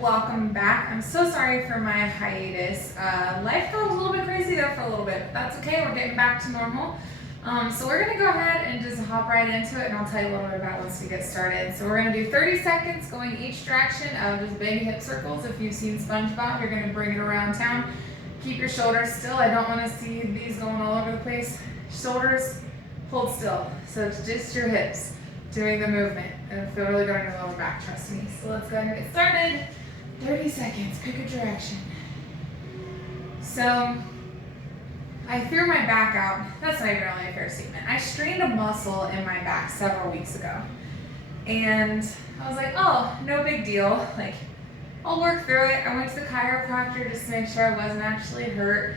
welcome back. I'm so sorry for my hiatus. Life got a little bit crazy there for a little bit. That's okay, we're getting back to normal. So we're gonna go ahead and just hop right into it, and I'll tell you a little bit about it once we get started. So we're gonna do 30 seconds going each direction of just big hip circles. If you've seen SpongeBob, you're gonna bring it around town. Keep your shoulders still. I don't wanna see these going all over the place. Shoulders, hold still. So it's just your hips doing the movement. It'll feel really good on your lower back, trust me. So let's go ahead and get started. 30 seconds, pick a direction. So I threw my back out. That's not even really a fair statement. I strained a muscle in my back several weeks ago. And I was like, oh, no big deal. Like, I'll work through it. I went to the chiropractor just to make sure I wasn't actually hurt,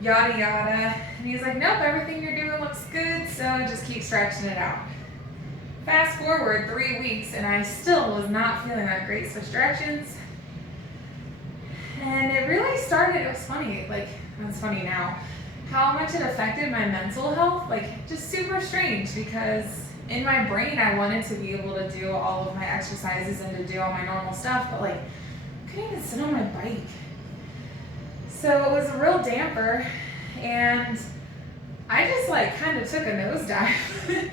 yada yada. And he's like, nope, everything you're doing looks good, so just keep stretching it out. Fast forward 3 weeks and I still was not feeling that great. Switch directions. And it really started, it was funny, like, it's funny now, how much it affected my mental health. Like, just super strange, because in my brain I wanted to be able to do all of my exercises and to do all my normal stuff, but like, I couldn't even sit on my bike. So it was a real damper, and I just like kind of took a nosedive.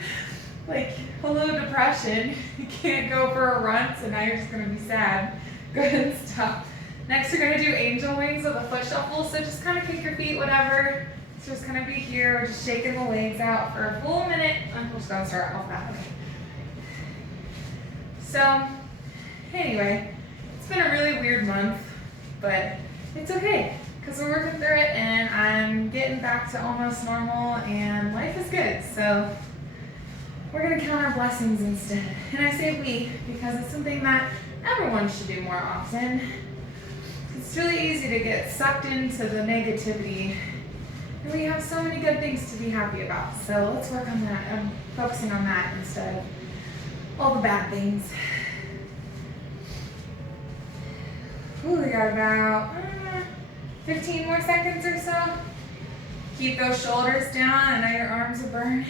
Like, hello depression, you can't go for a run, so now you're just gonna be sad. Go ahead and stop. Next we're gonna do angel wings with a foot shuffle, so just kind of kick your feet, whatever. It's just gonna be here, we're just shaking the legs out for a full minute. I'm just gonna start off that way. So, anyway, it's been a really weird month, but it's okay, because we're working through it, and I'm getting back to almost normal, and life is good, so we're going to count our blessings instead. And I say we because it's something that everyone should do more often. It's really easy to get sucked into the negativity, and we have so many good things to be happy about. So let's work on that. I'm focusing on that instead of all the bad things. Ooh, we got about 15 more seconds or so. Keep those shoulders down. I know your arms are burning.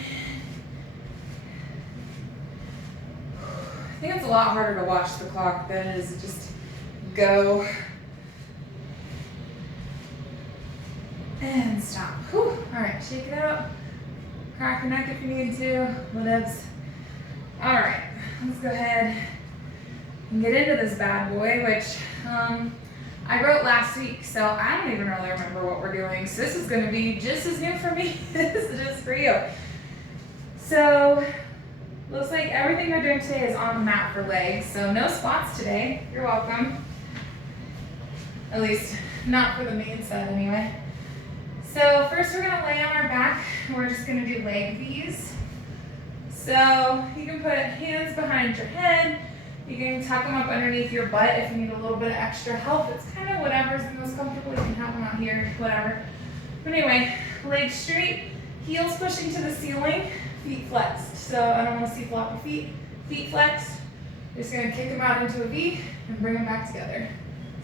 I think it's a lot harder to watch the clock than it is to just go. And stop. Whew. All right, shake it out. Crack your neck if you need to. Whatevs. All right, let's go ahead and get into this bad boy, which I wrote last week, so I don't even really remember what we're doing. So this is going to be just as new for me as it is for you. So looks like everything we're doing today is on the mat for legs, so no squats today. You're welcome. At least not for the main set anyway. So first we're gonna lay on our back, and we're just gonna do leg V's. So you can put hands behind your head. You can tuck them up underneath your butt if you need a little bit of extra help. It's kind of whatever's the most comfortable. You can have them out here, whatever. But anyway, legs straight, heels pushing to the ceiling, feet flexed. So I don't want to see floppy feet. Feet flexed. Just going to kick them out into a V and bring them back together.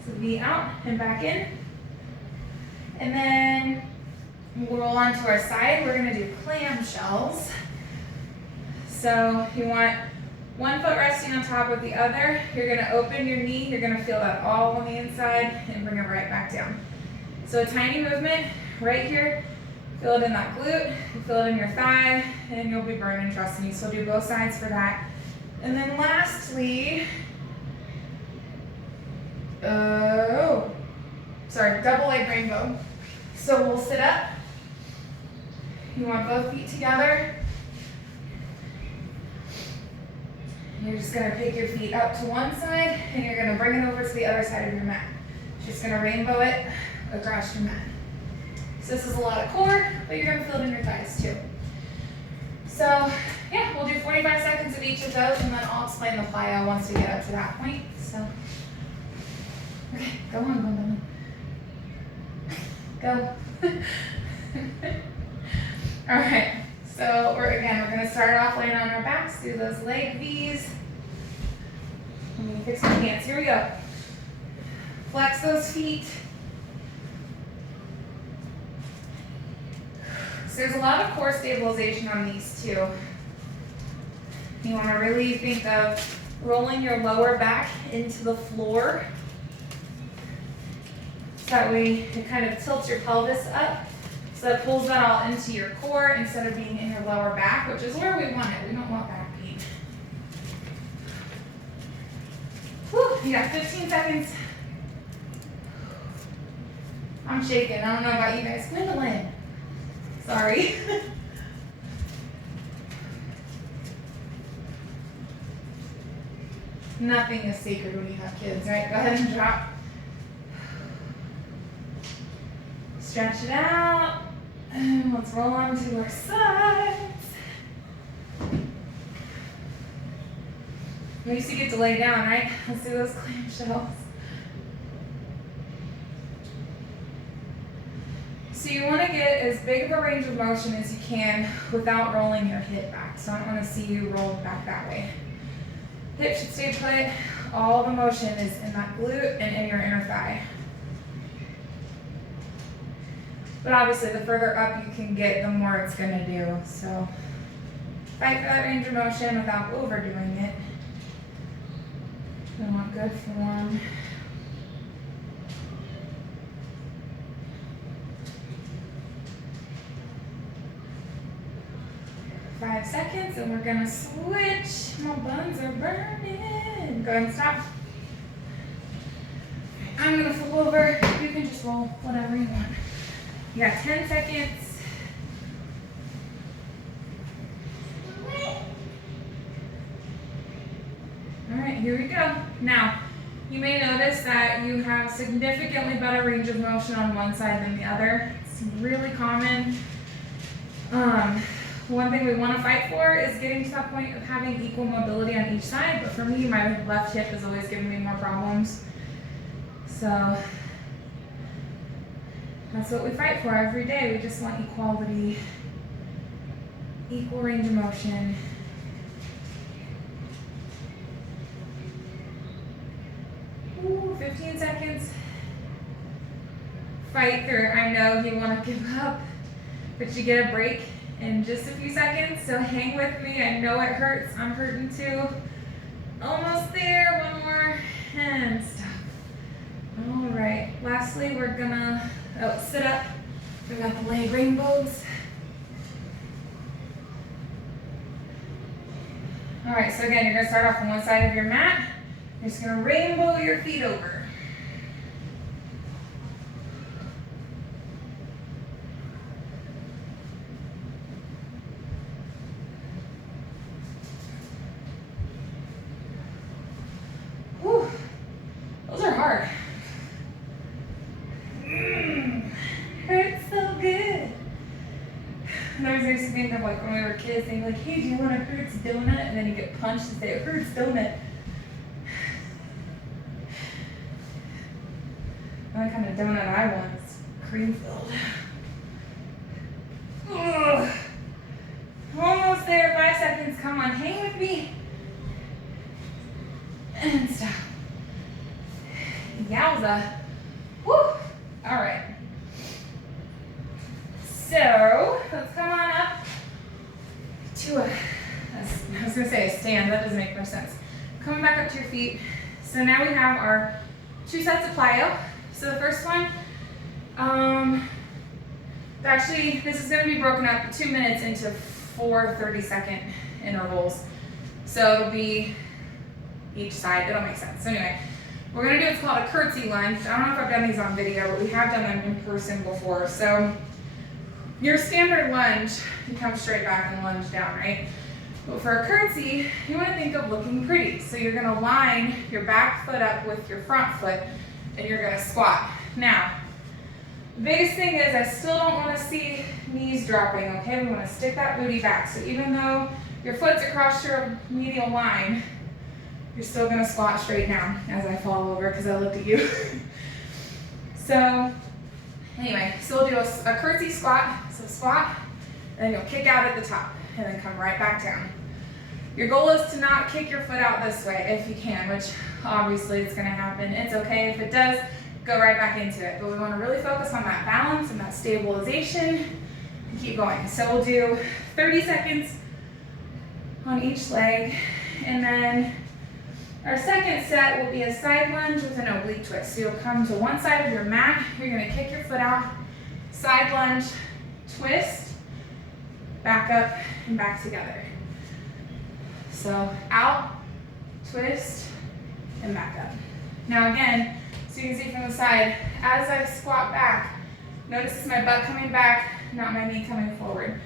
So V out and back in. And then we'll roll onto our side. We're going to do clamshells. So you want one foot resting on top of the other. You're going to open your knee. You're going to feel that all on the inside and bring it right back down. So a tiny movement right here. Feel it in that glute, feel it in your thigh, and you'll be burning, trust me. So do both sides for that. And then lastly, double leg rainbow. So we'll sit up. You want both feet together. You're just gonna pick your feet up to one side, and you're gonna bring it over to the other side of your mat. Just gonna rainbow it across your mat. So this is a lot of core, but you're gonna feel it in your thighs too. So yeah, we'll do 45 seconds of each of those, and then I'll explain the plyo once we get up to that point. So, okay, go on. Go. All right, so we're gonna start off laying on our backs, do those leg V's. Let me fix my hands, here we go. Flex those feet. So there's a lot of core stabilization on these too. You want to really think of rolling your lower back into the floor That way it kind of tilts your pelvis up, so that pulls that all into your core instead of being in your lower back, which is where we want it. We don't want back pain. Whew, you got 15 seconds. I'm shaking. I don't know about you guys. Gwendolyn. Sorry. Nothing is sacred when you have kids, right? Go ahead and drop. Stretch it out. And let's roll on to our sides. We used to get to lay down, right? Let's do those clamshells. So you want to get as big of a range of motion as you can without rolling your hip back. So I don't want to see you roll back that way. Hip should stay put. All the motion is in that glute and in your inner thigh. But obviously the further up you can get, the more it's going to do. So fight for that range of motion without overdoing it. We want good form. Five seconds and we're gonna switch. My buns are burning. Go ahead and stop. I'm gonna flip over. You can just roll whatever you want. You got 10 seconds. All right, here we go. Now, you may notice that you have significantly better range of motion on one side than the other. It's really common. One thing we want to fight for is getting to that point of having equal mobility on each side, but for me, my left hip is always giving me more problems. So that's what we fight for every day. We just want equality, equal range of motion. Ooh, 15 seconds. Fight through. I know you want to give up, but you get a break in just a few seconds, so hang with me. I know it hurts. I'm hurting too. Almost there. One more and stop. All right. Lastly, we're gonna sit up. We got the leg rainbows. All right. So again, you're gonna start off on one side of your mat. You're just gonna rainbow your feet over. Like when we were kids, they'd be like, hey, do you want a Hurts donut? And then you get punched and say, it hurts donut. The kind of donut I want is cream filled. Ugh. Almost there, 5 seconds. Come on, hang with me. And stop. Yowza. Woo. All right. So let's come on up to I was going to say a stand, that doesn't make more sense. Coming back up to your feet. So now we have our 2 sets of plyo. So the first one, actually this is going to be broken up 2 minutes into 4 30-second intervals. So it'll be each side, it'll make sense. So anyway, we're going to do what's called a curtsy lunge. I don't know if I've done these on video, but we have done them in person before. So your standard lunge, you come straight back and lunge down, right? But for a curtsy, you want to think of looking pretty. So you're going to line your back foot up with your front foot, and you're going to squat. Now, the biggest thing is I still don't want to see knees dropping, okay? We want to stick that booty back. So even though your foot's across your medial line, you're still going to squat straight down as I fall over because I looked at you. So anyway, so we'll do a curtsy squat. So squat, and then you'll kick out at the top, and then come right back down. Your goal is to not kick your foot out this way if you can, which obviously it's going to happen. It's okay if it does, go right back into it. But we want to really focus on that balance and that stabilization and keep going. So we'll do 30 seconds on each leg, and then Our second set will be a side lunge with an oblique twist. So you'll come to one side of your mat, you're gonna kick your foot out, side lunge, twist, back up, and back together. So out, twist, and back up. Now again, so you can see from the side, as I squat back, notice my butt coming back, not my knee coming forward.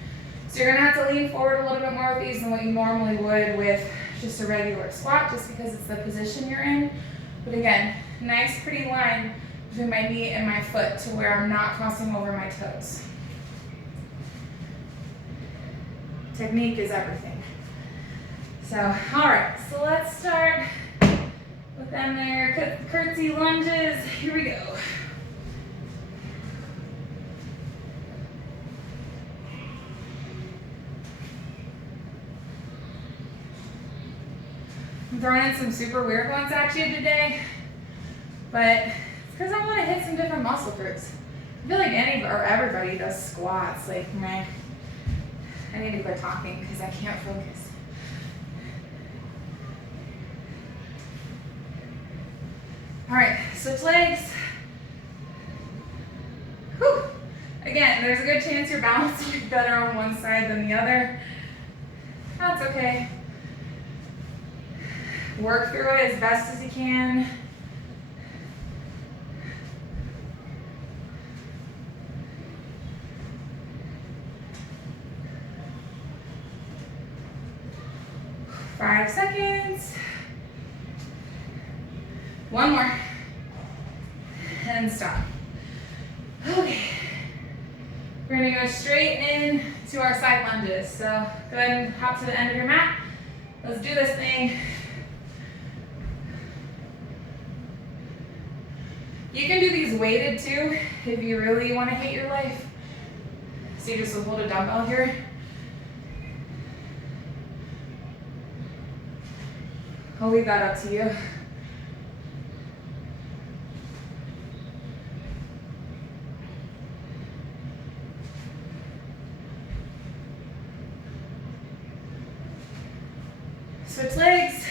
So you're gonna have to lean forward a little bit more with these than what you normally would with just a regular squat, just because it's the position you're in. But again, nice pretty line between my knee and my foot to where I'm not crossing over my toes. Technique is everything. So, all right, so let's start with them there curtsy lunges. Here we go. I'm throwing in some super weird ones at you today, but it's because I want to hit some different muscle groups. I feel like everybody does squats. Like, meh. I need to quit talking because I can't focus. All right, switch legs. Whew. Again, there's a good chance your balance will be better on one side than the other. That's okay. Work through it as best as you can. Five seconds. One more. And stop. Okay. We're gonna go straight in to our side lunges. So go ahead and hop to the end of your mat. Let's do this thing. You can do these weighted too if you really want to hate your life. So you just will hold a dumbbell here. I'll leave that up to you. Switch legs.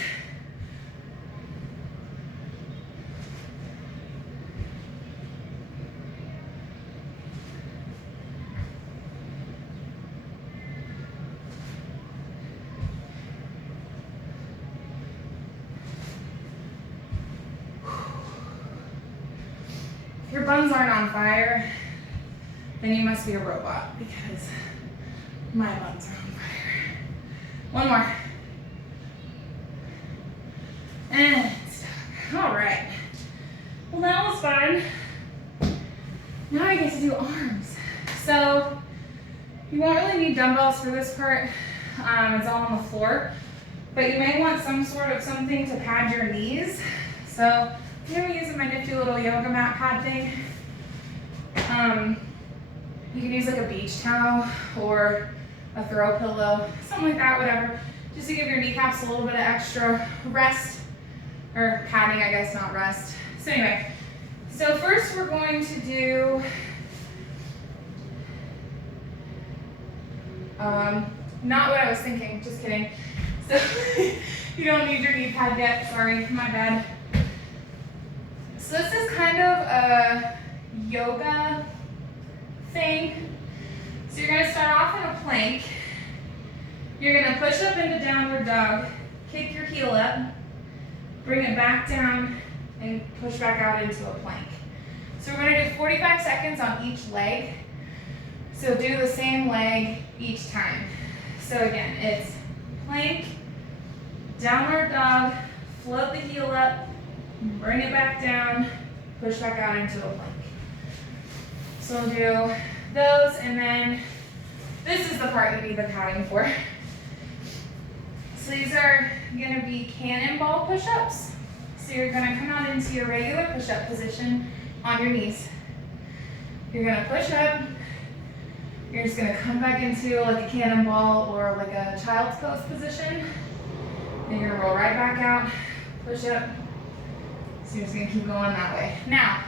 If your buns aren't on fire, then you must be a robot, because my buns are on fire. One more. And stop. All right. Well, that was fun. Now I get to do arms. So you won't really need dumbbells for this part. It's all on the floor. But you may want some sort of something to pad your knees. So I'm going to be using my nifty little yoga mat pad thing. You can use like a beach towel or a throw pillow, something like that, whatever. Just to give your kneecaps a little bit of extra rest, or padding, I guess, not rest. So anyway, so first we're going to do not what I was thinking, just kidding. So you don't need your knee pad yet, sorry, my bad. So this is kind of a yoga thing. So you're gonna start off in a plank. You're gonna push up into downward dog, kick your heel up, bring it back down, and push back out into a plank. So we're gonna do 45 seconds on each leg. So do the same leg each time. So again, it's plank, downward dog, float the heel up, bring it back down, push back out into a plank. So we'll do those, and then this is the part you need the padding for. So these are gonna be cannonball push-ups. So you're gonna come out into your regular push-up position on your knees. You're gonna push up. You're just gonna come back into like a cannonball or like a child's pose position. And you're gonna roll right back out, push up. So you're just gonna keep going that way. Now,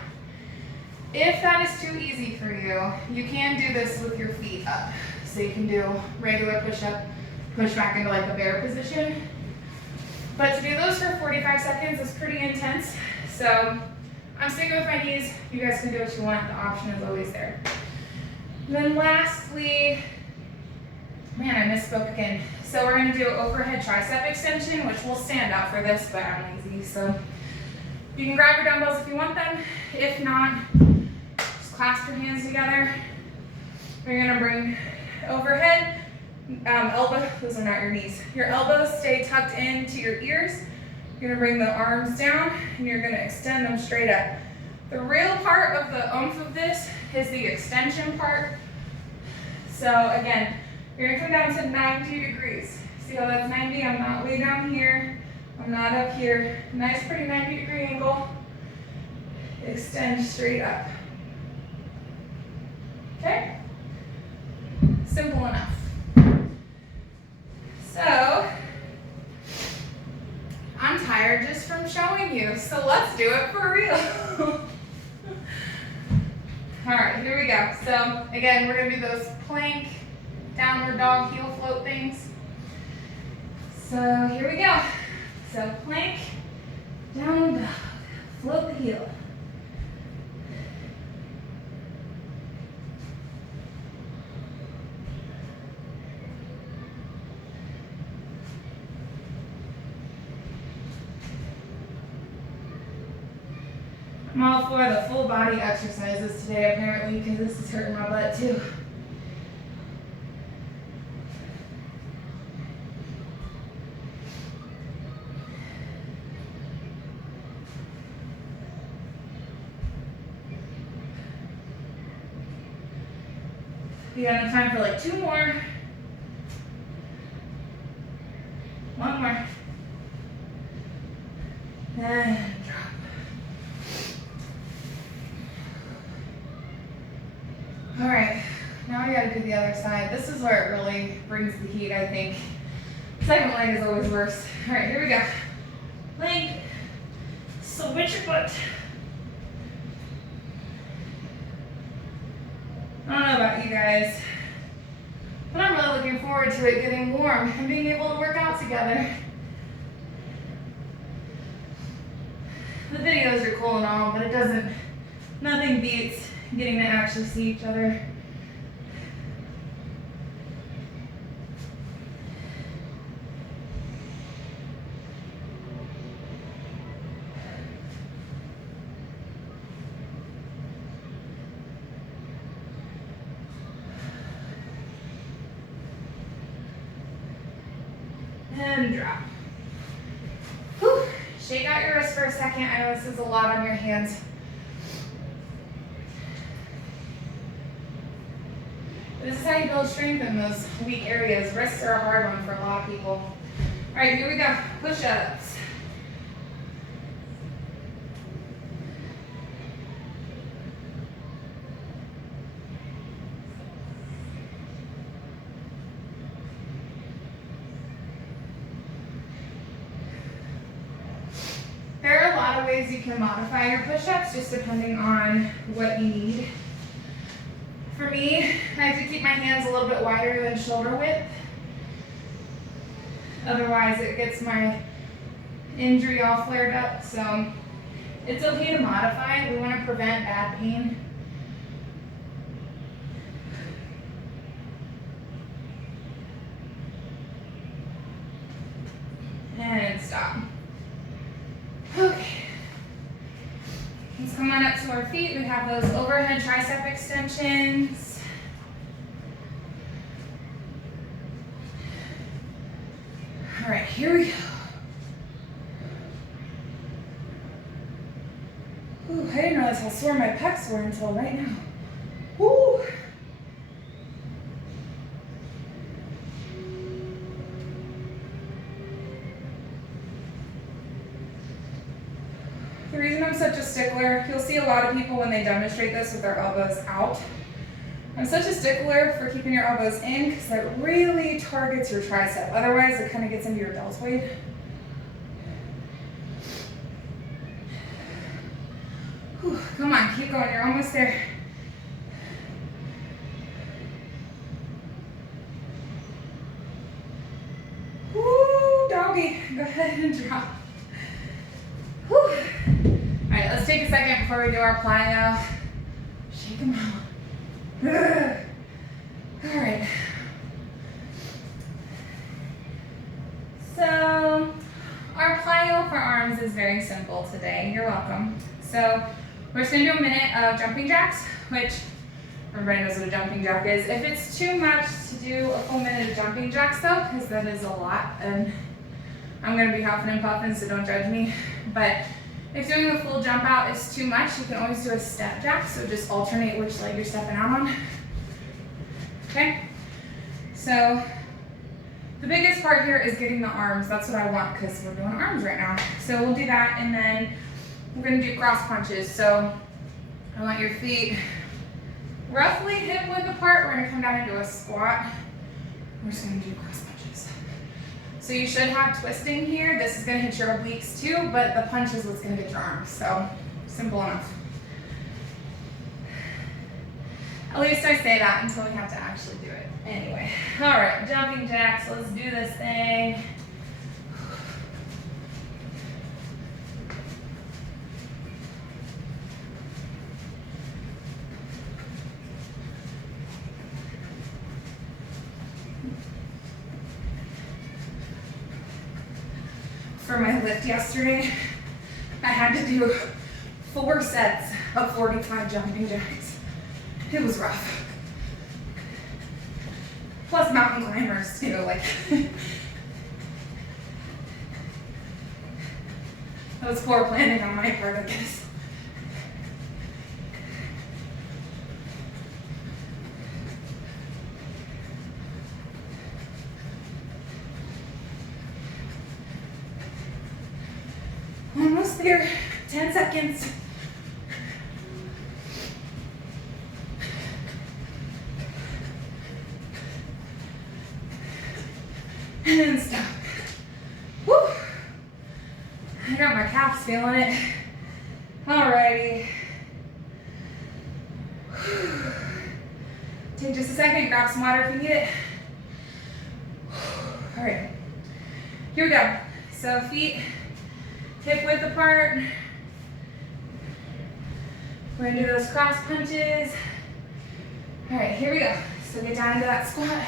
if that is too easy for you, you can do this with your feet up. So you can do regular push-up, push back into like a bear position. But to do those for 45 seconds is pretty intense. So I'm sticking with my knees. You guys can do what you want. The option is always there. And then lastly, man, I misspoke again. So we're gonna do overhead tricep extension, which we'll stand up for this, but I'm lazy. So you can grab your dumbbells if you want them. If not, just clasp your hands together. We're gonna bring overhead, elbow, those are not your knees. Your elbows stay tucked into your ears. You're gonna bring the arms down and you're gonna extend them straight up. The real part of the oomph of this is the extension part. So again, you're gonna come down to 90 degrees. See how that's 90? I'm not way down here. I'm not up here. Nice, pretty 90-degree angle. Extend straight up. Okay? Simple enough. So, I'm tired just from showing you, so let's do it for real. All right, here we go. So, again, we're gonna do those plank, downward dog, heel float things. So, here we go. So, plank, downward dog, float the heel. I'm all for the full body exercises today apparently because this is hurting my butt too. We got enough time for like 2 more. 1 more. And drop. All right, now we gotta do the other side. This is where it really brings the heat, I think. Second leg is always worse. All right, here we go. Plank, switch your foot. I don't know about you guys, but I'm really looking forward to it getting warm and being able to work out together. The videos are cool and all, but nothing beats getting to actually see each other. And drop. Whew. Shake out your wrist for a second. I know this is a lot on your hands. This is how you build strength in those weak areas. Wrists are a hard one for a lot of people. All right, here we go. Push-ups. There are a lot of ways you can modify your push-ups just depending on what you need. For me, I have to keep my hands a little bit wider than shoulder width. Otherwise, it gets my injury all flared up. So it's okay to modify. We want to prevent bad pain. And stop. Okay. Let's come on up to our feet. We have those overhead tricep extensions. All right, here we go. Ooh, I didn't realize how sore my pecs were until right now. Woo! The reason I'm such a stickler, you'll see a lot of people when they demonstrate this with their elbows out. I'm such a stickler for keeping your elbows in because that really targets your tricep. Otherwise, it kind of gets into your deltoid. Whew, come on, keep going, you're almost there. Woo, doggy, go ahead. ahead and drop. Whew. All right, let's take a second before we do our plyo. Shake them out. All right. So our plyo for arms is very simple today. You're welcome. So we're just gonna do a minute of jumping jacks, which everybody knows what a jumping jack is. If it's too much to do a full minute of jumping jacks though, because that is a lot, and I'm gonna be huffing and puffing, so don't judge me. But if doing the full jump out is too much, you can always do a step jack, so just alternate which leg you're stepping out on. Okay? So the biggest part here is getting the arms. That's what I want because we're doing arms right now. So we'll do that, and then we're gonna do cross punches. So I want your feet roughly hip width apart. We're gonna come down and do a squat. We're just gonna do cross punches. So you should have twisting here. This is gonna hit your obliques too, but the punch is what's gonna get your arms. So simple enough. At least I say that until we have to actually do it. Anyway, all right, jumping jacks, let's do this thing. For my lift yesterday, I had to do 4 sets of 45 jumping jacks. It was rough. Plus mountain climbers too, like. That was poor planning on my part, I guess. Almost there, 10 seconds. And then stop. Woo! I got my calves feeling it. Alrighty. Take just a second, grab some water if you need it. Alright. Here we go. So feet hip width apart. We're gonna do those cross punches. Alright, here we go. So get down into that squat.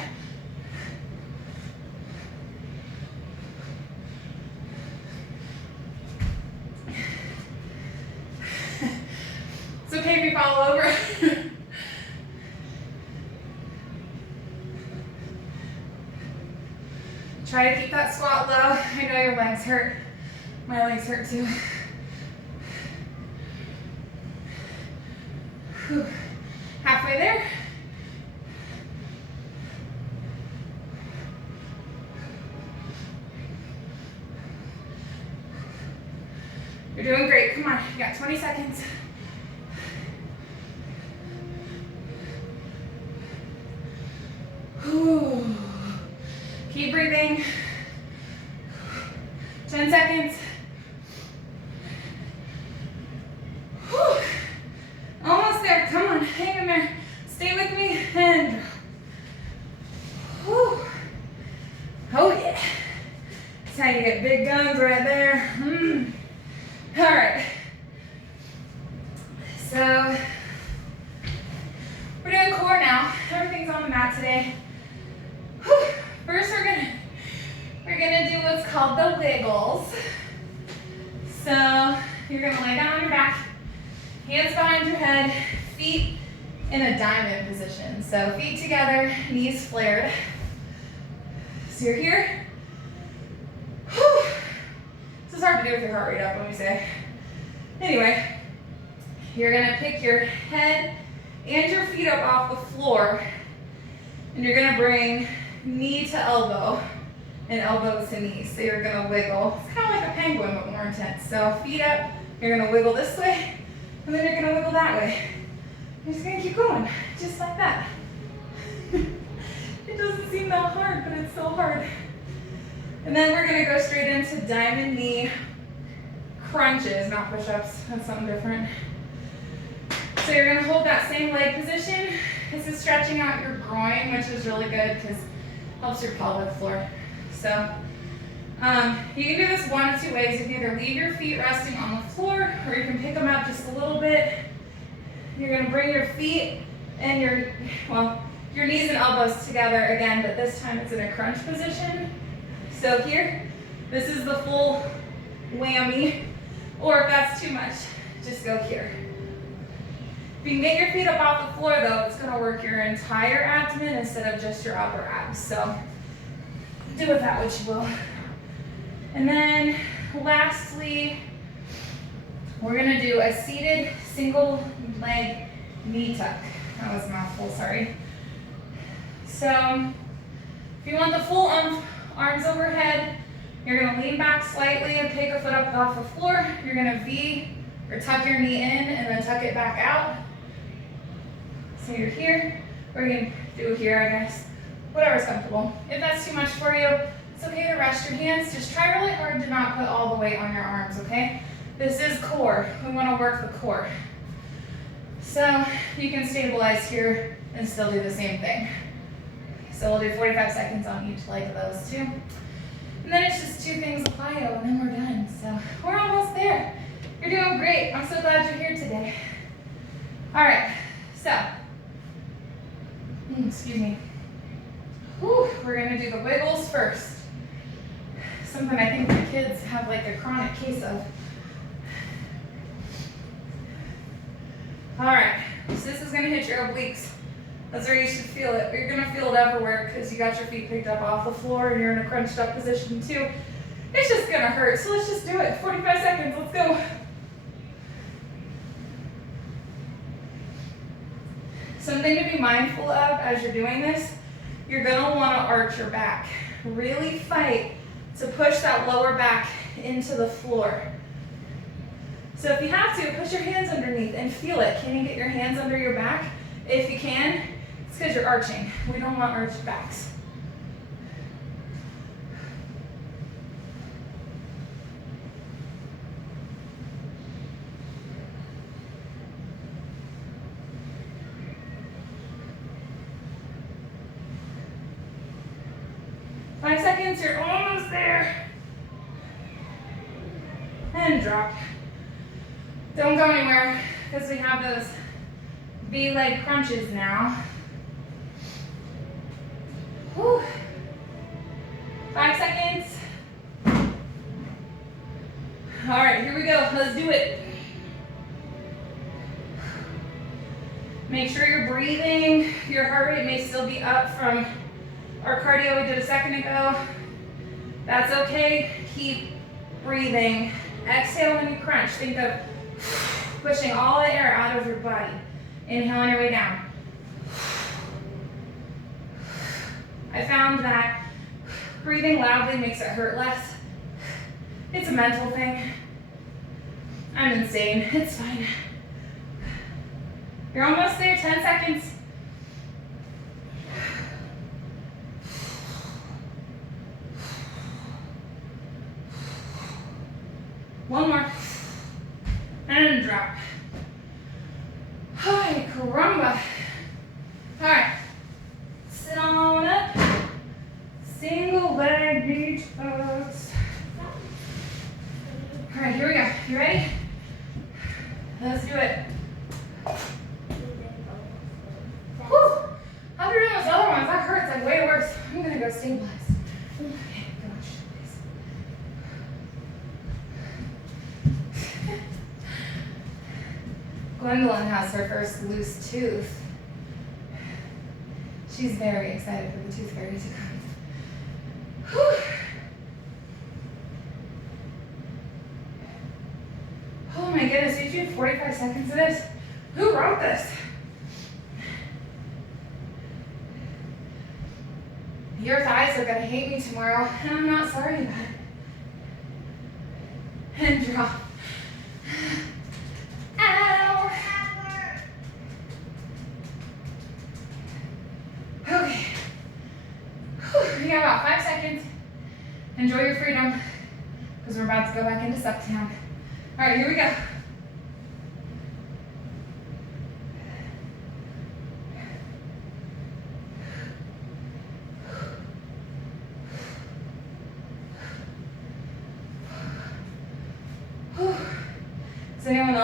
It's okay if you fall over. Try to keep that squat low. I know your legs hurt. My legs hurt too. Whew. Halfway there. You're doing great. Come on, you got 20 seconds. Whew. Keep breathing. 10 seconds. Whew. Almost there. Come on, hang in there. Stay with me. And whew. Oh yeah. That's how you get big guns right there. All right. So we're doing core now. Everything's on the mat today. Whew. First, we're gonna do what's called the wiggles. So you're gonna lay down on your back, hands behind your head, feet in a diamond position. So feet together, knees flared. So you're here. Whew. This is hard to do with your heart rate up, let me say. Anyway, you're gonna pick your head and your feet up off the floor, and you're gonna bring knee to elbow and elbow to knee. So you're gonna wiggle. It's kind of like a penguin, but more intense. So feet up, you're gonna wiggle this way, and then you're gonna wiggle that way. You're just gonna keep going, just like that. It doesn't seem that hard, but it's so hard. And then we're gonna go straight into diamond knee crunches, not push-ups. That's something different. So you're gonna hold that same leg position. This is stretching out your groin, which is really good because it helps your pelvic floor. So You can do this one of two ways. You can either leave your feet resting on the floor, or you can pick them up just a little bit. You're gonna bring your feet and your knees and elbows together again, but this time it's in a crunch position. So here, this is the full whammy, or if that's too much, just go here. If you can get your feet up off the floor though, it's gonna work your entire abdomen instead of just your upper abs. So do with that what you will. And then lastly, we're gonna do a seated single leg knee tuck. That was a mouthful, sorry. So if you want the full arms overhead, you're gonna lean back slightly and pick a foot up off the floor. You're gonna V or tuck your knee in and then tuck it back out. So you're here, or you can do here, I guess. Whatever's comfortable. If that's too much for you, it's okay to rest your hands. Just try really hard to not put all the weight on your arms, okay? This is core. We wanna work the core. So you can stabilize here and still do the same thing. So we'll do 45 seconds on each leg of those two. And then it's just 2 things of plyo and then we're done. So we're almost there. You're doing great. I'm so glad you're here today. All right, so, excuse me. Whew, we're gonna do the wiggles first. Something I think the kids have like a chronic case of. All right, so this is gonna hit your obliques. That's where you should feel it, but you're gonna feel it everywhere because you got your feet picked up off the floor and you're in a crunched up position too. It's just gonna hurt, so let's just do it. 45 seconds, let's go. Something to be mindful of as you're doing this, you're gonna wanna arch your back. Really fight to push that lower back into the floor. So if you have to, push your hands underneath and feel it. Can you get your hands under your back? If you can, it's because you're arching. We don't want arched backs. Five seconds, you're almost there. And drop. Don't go anywhere because we have those V-leg crunches now. Whew. 5 seconds. All right, here we go. Let's do it. Make sure you're breathing. Your heart rate may still be up from our cardio we did a second ago. That's okay. Keep breathing. Exhale when you crunch. Think of pushing all the air out of your body. Inhale on your way down. I found that breathing loudly makes it hurt less. It's a mental thing. I'm insane. It's fine. You're almost there. 10 seconds. One more. And drop. Hi, caramba. All right. Sit on up. Single leg knee tucks. All right, here we go. You ready? Let's do it. Whew. After doing those other ones, that hurts like way worse. I'm gonna go stabilize. Okay, gosh, please. Gwendolyn has her first loose tooth. She's very excited for the tooth fairy to come. Whew. Oh my goodness, did you do 45 seconds of this? Who wrote this? Your thighs are gonna hate me tomorrow, and I'm not sorry about it. And drop. Ow! Okay. Whew. You got about 5 seconds. Enjoy your freedom, because we're about to go back into suck town. All right, here we go.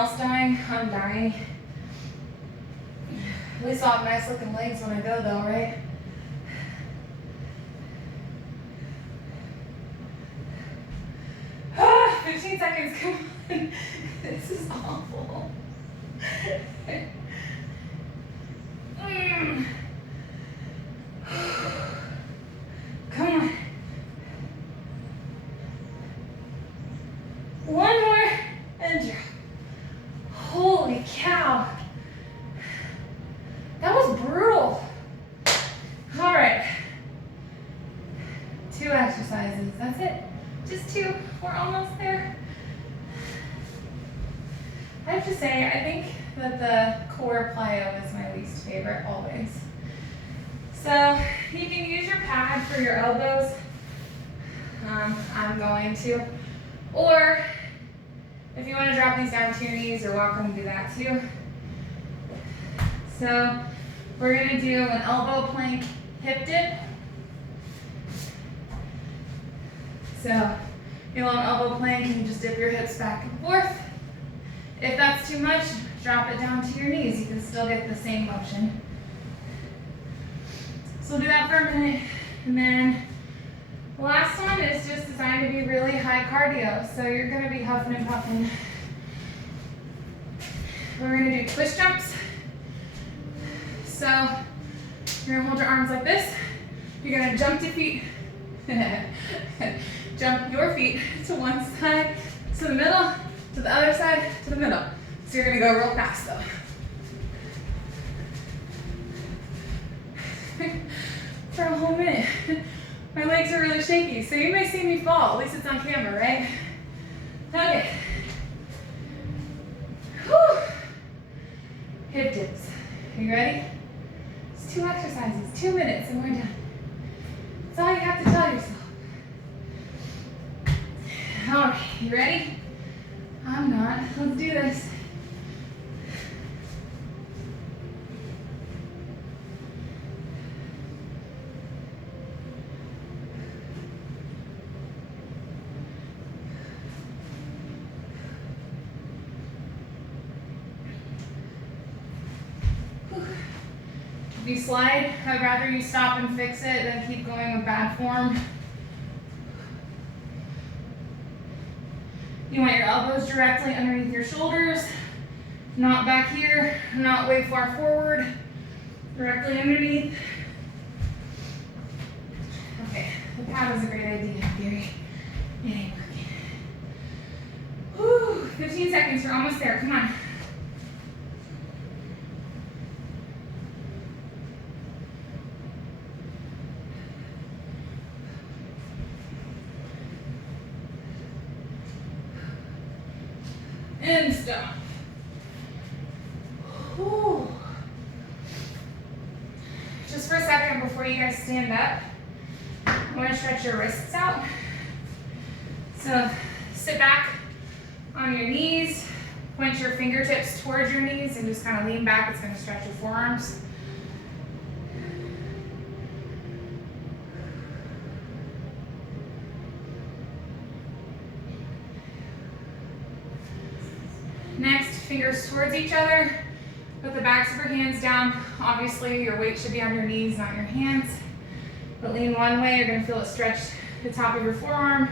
else dying? I'm dying. At least I'll have nice looking legs when I go though, right? Ah, 15 seconds, come on. This is awful. Come on. One more and drop. Holy cow. That was brutal. All right. 2 exercises. That's it. Just 2. We're almost there. I have to say, I think that the core plyo is my least favorite always. So you can use your pad for your elbows. I'm going to. Or if you want to drop these down to your knees, you're welcome to do that too. So we're going to do an elbow plank hip dip. So you're on elbow plank and you just dip your hips back and forth. If that's too much, drop it down to your knees. You can still get the same motion. So we'll do that for a minute. And then the last one is just designed to be really high cardio. So you're going to be huffing and puffing. We're going to do twist jumps. So you're going to hold your arms like this. You're going to jump your feet. Jump your feet to one side, to the middle, to the other side, to the middle. So you're going to go real fast though. For a whole minute. My legs are really shaky, so you may see me fall. At least it's on camera, right? Okay. Whew. Hip dips. Are you ready? It's 2 exercises, 2 minutes, and we're done. That's all you have to tell yourself. All right, you ready? I'm not. Let's do this. If you slide, I'd rather you stop and fix it than keep going with bad form. You want your elbows directly underneath your shoulders, not back here, not way far forward, directly underneath. Okay, the pad was a great idea, Gary. It ain't working. Whew, 15 seconds, you're almost there, come on. And stop. Whew. Just for a second before you guys stand up, I want to stretch your wrists out. So sit back on your knees, point your fingertips towards your knees and just kind of lean back. It's going to stretch your forearms. Next, fingers towards each other. Put the backs of your hands down. Obviously, your weight should be on your knees, not your hands. But lean one way, you're going to feel it stretch the top of your forearm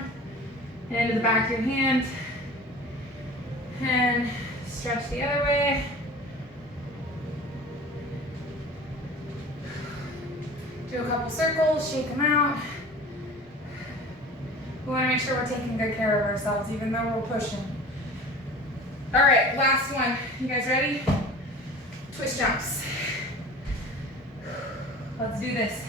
and into the back of your hand. And stretch the other way. Do a couple circles, shake them out. We want to make sure we're taking good care of ourselves, even though we're pushing. All right, last one. You guys ready? Twist jumps. Let's do this.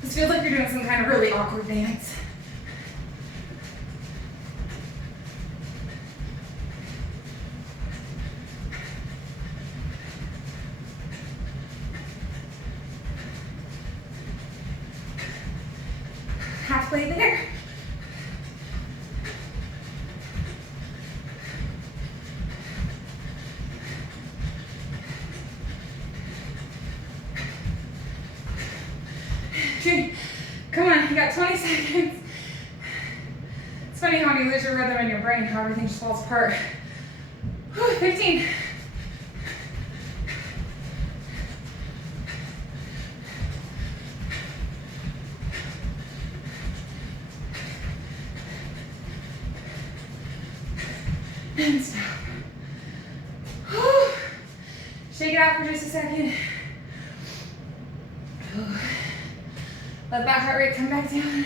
This feels like you're doing some kind of really awkward dance. Halfway there. Come on, you got 20 seconds. It's funny how when you lose your rhythm in your brain, how everything just falls apart. 15. And stop. Shake it out for just a second. Let that heart rate come back down.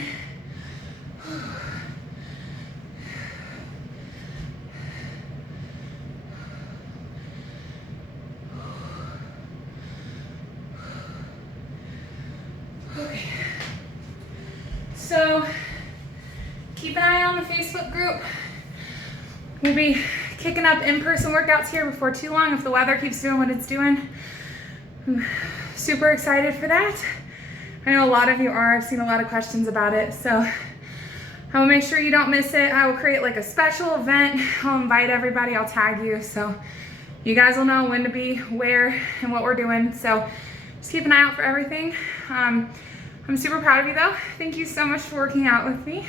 Okay. So keep an eye on the Facebook group. We'll be kicking up in-person workouts here before too long if the weather keeps doing what it's doing. I'm super excited for that. I know a lot of you are. I've seen a lot of questions about it. So I will make sure you don't miss it. I will create like a special event. I'll invite everybody. I'll tag you. So you guys will know when to be, where, and what we're doing. So just keep an eye out for everything. I'm super proud of you though. Thank you so much for working out with me.